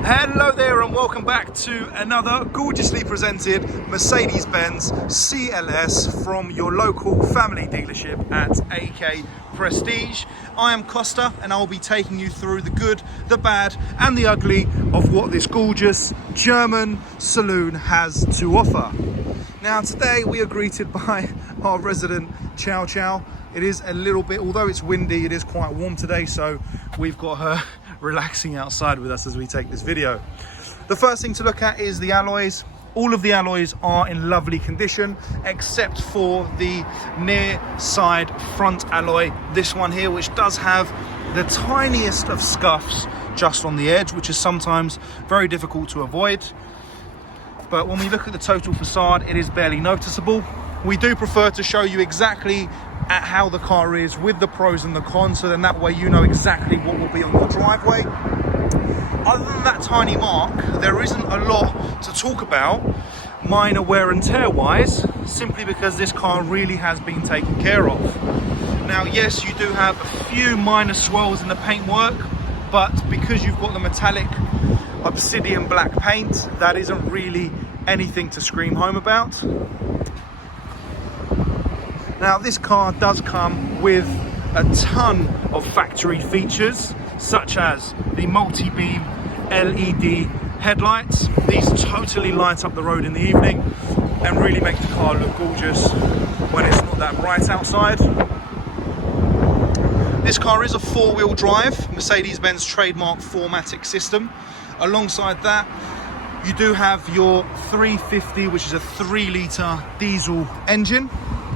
Hello there and welcome back to another gorgeously presented Mercedes-Benz CLS from your local family dealership at AK Prestige. I am Costa and I'll be taking you through the good, the bad and the ugly of what this gorgeous German saloon has to offer. Now today we are greeted by our resident Chow Chow. It is a little bit, although it's windy, it is quite warm today, so we've got her relaxing outside with us as we take this video. The first thing to look at is the alloys. All of the alloys are in lovely condition except for the near side front alloy, this one here, which does have the tiniest of scuffs just on the edge, which is sometimes very difficult to avoid. But when we look at the total facade, it is barely noticeable. We do prefer to show you exactly at how the car is with the pros and the cons, so then that way you know exactly what will be on your driveway. Other than that tiny mark, there isn't a lot to talk about minor wear and tear wise, simply because this car really has been taken care of. Now yes, you do have a few minor swirls in the paintwork, but because you've got the metallic obsidian black paint, that isn't really anything to scream home about. Now this car does come with a ton of factory features, such as the multi-beam LED headlights. These totally light up the road in the evening and really make the car look gorgeous when it's not that bright outside. This car is a four-wheel drive, Mercedes-Benz trademark 4Matic system. Alongside that, you do have your 350, which is a 3-litre diesel engine.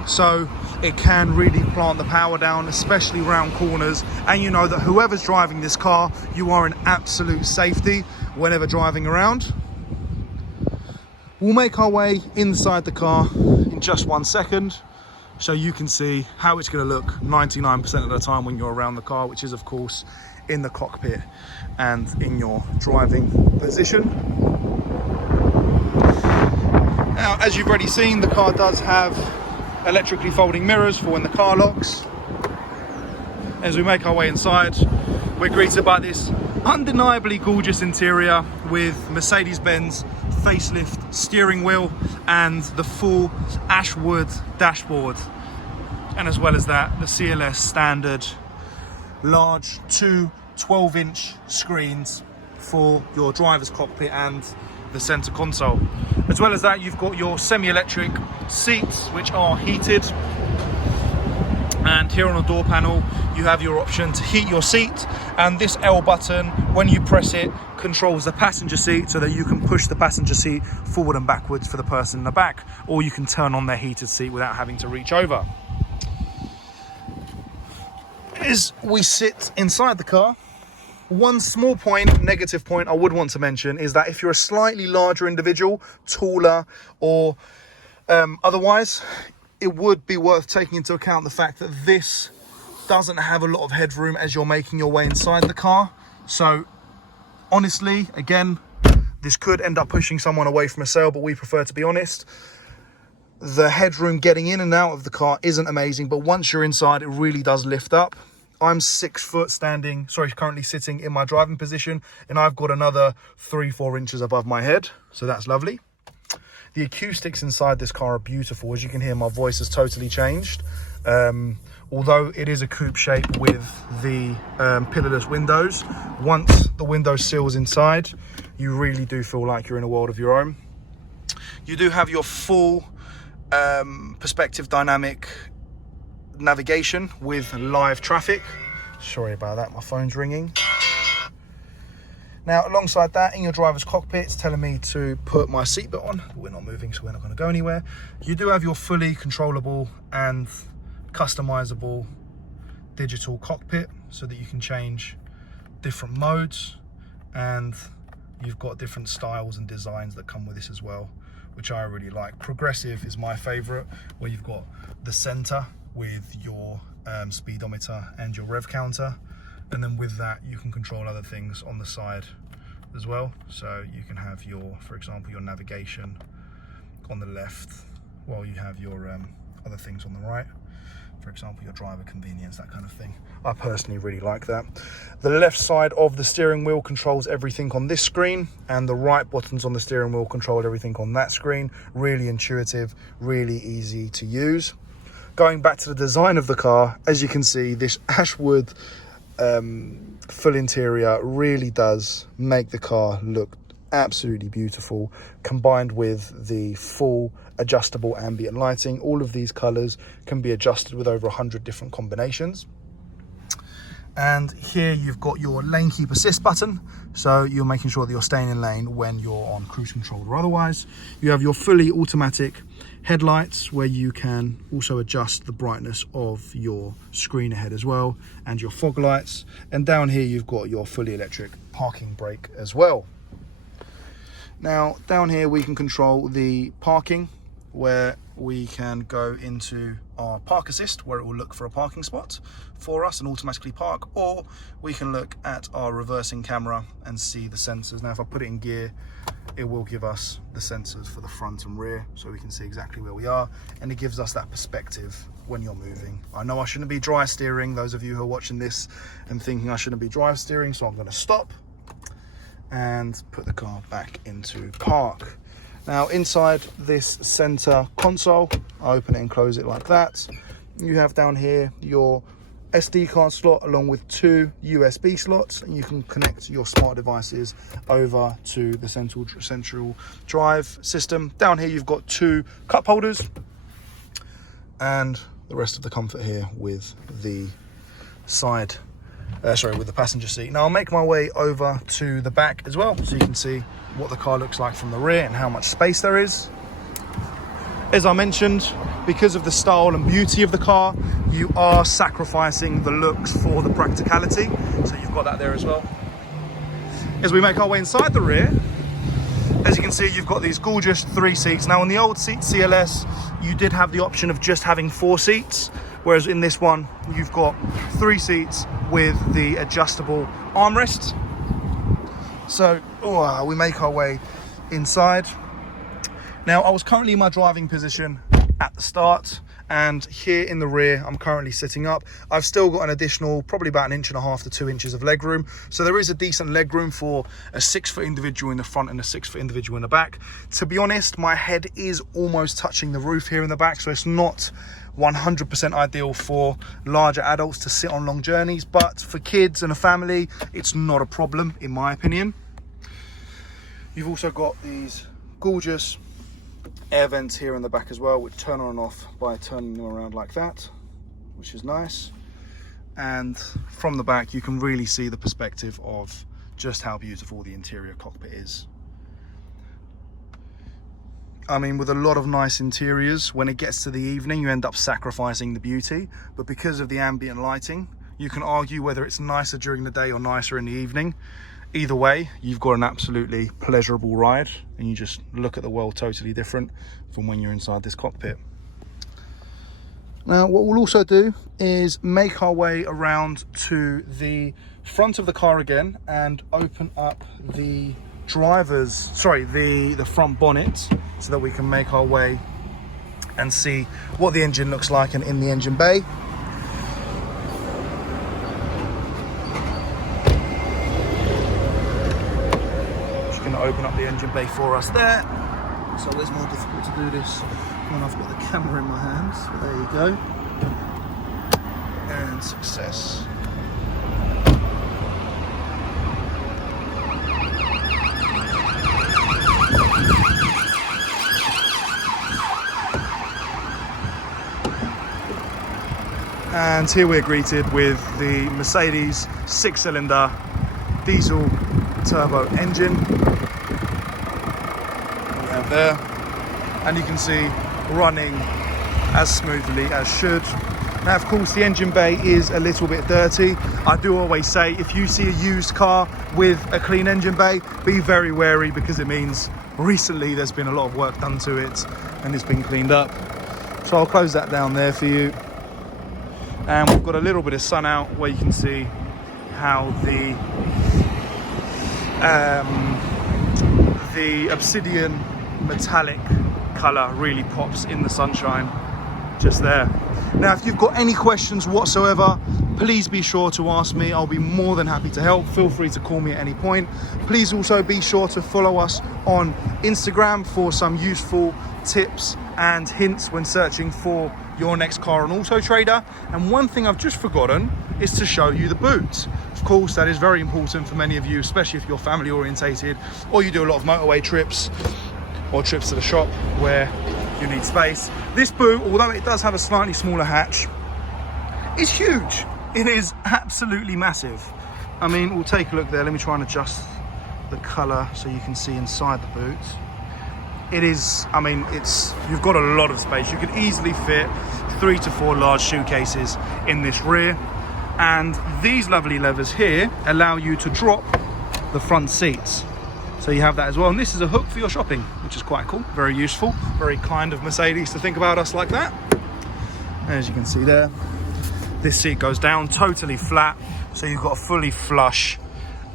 So it can really plant the power down, especially around corners. And you know that whoever's driving this car, you are in absolute safety whenever driving around. We'll make our way inside the car in just 1 second, so you can see how it's going to look 99% of the time when you're around the car, which is of course in the cockpit and in your driving position. Now, as you've already seen, the car does have electrically folding mirrors for when the car locks. As we make our way inside, we're greeted by this undeniably gorgeous interior with Mercedes-Benz facelift steering wheel and the full ashwood dashboard. And as well as that, the CLS standard large 2 12-inch screens for your driver's cockpit and the center console. As well as that, you've got your semi-electric seats, which are heated. And here on the door panel, you have your option to heat your seat. And this L button, when you press it, controls the passenger seat so that you can push the passenger seat forward and backwards for the person in the back, or you can turn on their heated seat without having to reach over. As we sit inside the car, one small point, negative point I would want to mention is that if you're a slightly larger individual, taller or otherwise, it would be worth taking into account the fact that this doesn't have a lot of headroom as you're making your way inside the car. So honestly, again, this could end up pushing someone away from a sale, but we prefer to be honest. The headroom getting in and out of the car isn't amazing, but once you're inside, it really does lift up. I'm 6 foot currently sitting in my driving position, and I've got another 3-4 inches above my head. So that's lovely. The acoustics inside this car are beautiful. As you can hear, my voice has totally changed. Although it is a coupe shape with the pillarless windows, once the window sills inside, you really do feel like you're in a world of your own. You do have your full perspective dynamic navigation with live traffic. Sorry about that, my phone's ringing. Now alongside that, in your driver's cockpit, it's telling me to put my seatbelt on. We're not moving, so we're not going to go anywhere. You do have your fully controllable and customizable digital cockpit so that you can change different modes, and you've got different styles and designs that come with this as well, which I really like. Progressive is my favorite, where you've got the center with your speedometer and your rev counter, and then with that you can control other things on the side as well. So you can have your, for example, your navigation on the left while you have your other things on the right. for example, your driver convenience, that kind of thing. I personally really like that. The left side of the steering wheel controls everything on this screen, and the right buttons on the steering wheel control everything on that screen. Really intuitive, really easy to use. Going back to the design of the car, as you can see, this ashwood full interior really does make the car look absolutely beautiful, combined with the full adjustable ambient lighting. All of these colors can be adjusted with over 100 different combinations. And here you've got your lane keep assist button, so you're making sure that you're staying in lane when you're on cruise control or otherwise. You have your fully automatic headlights, where you can also adjust the brightness of your screen ahead as well, and your fog lights. And down here you've got your fully electric parking brake as well. Now down here we can control the parking, where we can go into our park assist, where it will look for a parking spot for us and automatically park, or we can look at our reversing camera and see the sensors. Now if I put it in gear, it will give us the sensors for the front and rear, so we can see exactly where we are, and it gives us that perspective when you're moving. I know I shouldn't be dry steering, those of you who are watching this and thinking I shouldn't be drive steering, so I'm going to stop and put the car back into park. Now inside this center console, I open it and close it like that. You have down here your SD card slot along with 2 USB slots, and you can connect your smart devices over to the central drive system. Down here you've got 2 cup holders and the rest of the comfort here with the with the passenger seat. Now I'll make my way over to the back as well, so you can see what the car looks like from the rear and how much space there is. As I mentioned, because of the style and beauty of the car, you are sacrificing the looks for the practicality, so you've got that there as well. As we make our way inside the rear, as you can see, you've got these gorgeous 3 seats. Now on the old CLS, you did have the option of just having 4 seats, whereas in this one you've got 3 seats with the adjustable armrests. So we make our way inside. Now I was currently in my driving position at the start, and here in the rear I'm currently sitting up. I've still got an additional probably about 1.5 inches to 2 inches of leg room, so there is a decent leg room for a 6-foot individual in the front and a 6-foot individual in the back. To be honest, my head is almost touching the roof here in the back, so it's not 100% ideal for larger adults to sit on long journeys, but for kids and a family it's not a problem in my opinion. You've also got these gorgeous air vents here in the back as well, which turn on and off by turning them around like that, which is nice. And from the back you can really see the perspective of just how beautiful the interior cockpit is. I mean, with a lot of nice interiors, when it gets to the evening you end up sacrificing the beauty, but because of the ambient lighting you can argue whether it's nicer during the day or nicer in the evening. Either way, you've got an absolutely pleasurable ride, and you just look at the world totally different from when you're inside this cockpit. Now what we'll also do is make our way around to the front of the car again and open up the the front bonnet, so that we can make our way and see what the engine looks like in the engine bay. Just going to open up the engine bay for us there. So it's more difficult to do this when I've got the camera in my hands. There you go. And success. And here we're greeted with the Mercedes 6-cylinder diesel turbo engine. We have there, and you can see running as smoothly as should. Now of course the engine bay is a little bit dirty. I do always say, if you see a used car with a clean engine bay, be very wary, because it means recently there's been a lot of work done to it and it's been cleaned up. So I'll close that down there for you. And we've got a little bit of sun out, where you can see how the obsidian metallic colour really pops in the sunshine. just there. Now, if you've got any questions whatsoever, please be sure to ask me. I'll be more than happy to help. Feel free to call me at any point. Please also be sure to follow us on Instagram for some useful tips and hints when searching for your next car on Auto Trader. And one thing I've just forgotten is to show you the boot. Of course, that is very important for many of you, especially if you're family orientated or you do a lot of motorway trips or trips to the shop where you need space. This boot, although it does have a slightly smaller hatch, is huge. It is absolutely massive. I mean, we'll take a look there. Let me try and adjust the color so you can see inside the boot. It is, I mean, you've got a lot of space. You could easily fit 3 to 4 large suitcases in this rear. And these lovely levers here allow you to drop the front seats. So you have that as well. And this is a hook for your shopping, which is quite cool, very useful, very kind of Mercedes to think about us like that. As you can see there, this seat goes down totally flat. So you've got a fully flush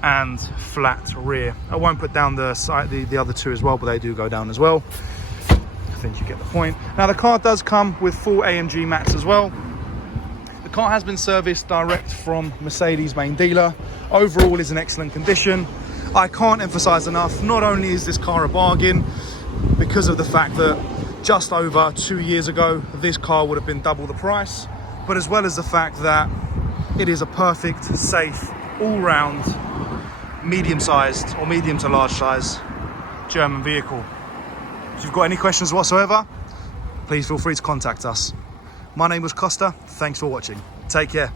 and flat rear. I won't put down the side, the other two as well, but they do go down as well. I think you get the point. Now the car does come with full AMG mats as well. The car has been serviced direct from Mercedes main dealer. Overall is in excellent condition. I can't emphasize enough, not only is this car a bargain because of the fact that just over 2 years ago this car would have been double the price, but as well as the fact that it is a perfect, safe, all-round medium-sized or medium to large size German vehicle. If you've got any questions whatsoever, please feel free to contact us. My name was Costa. Thanks for watching. Take care.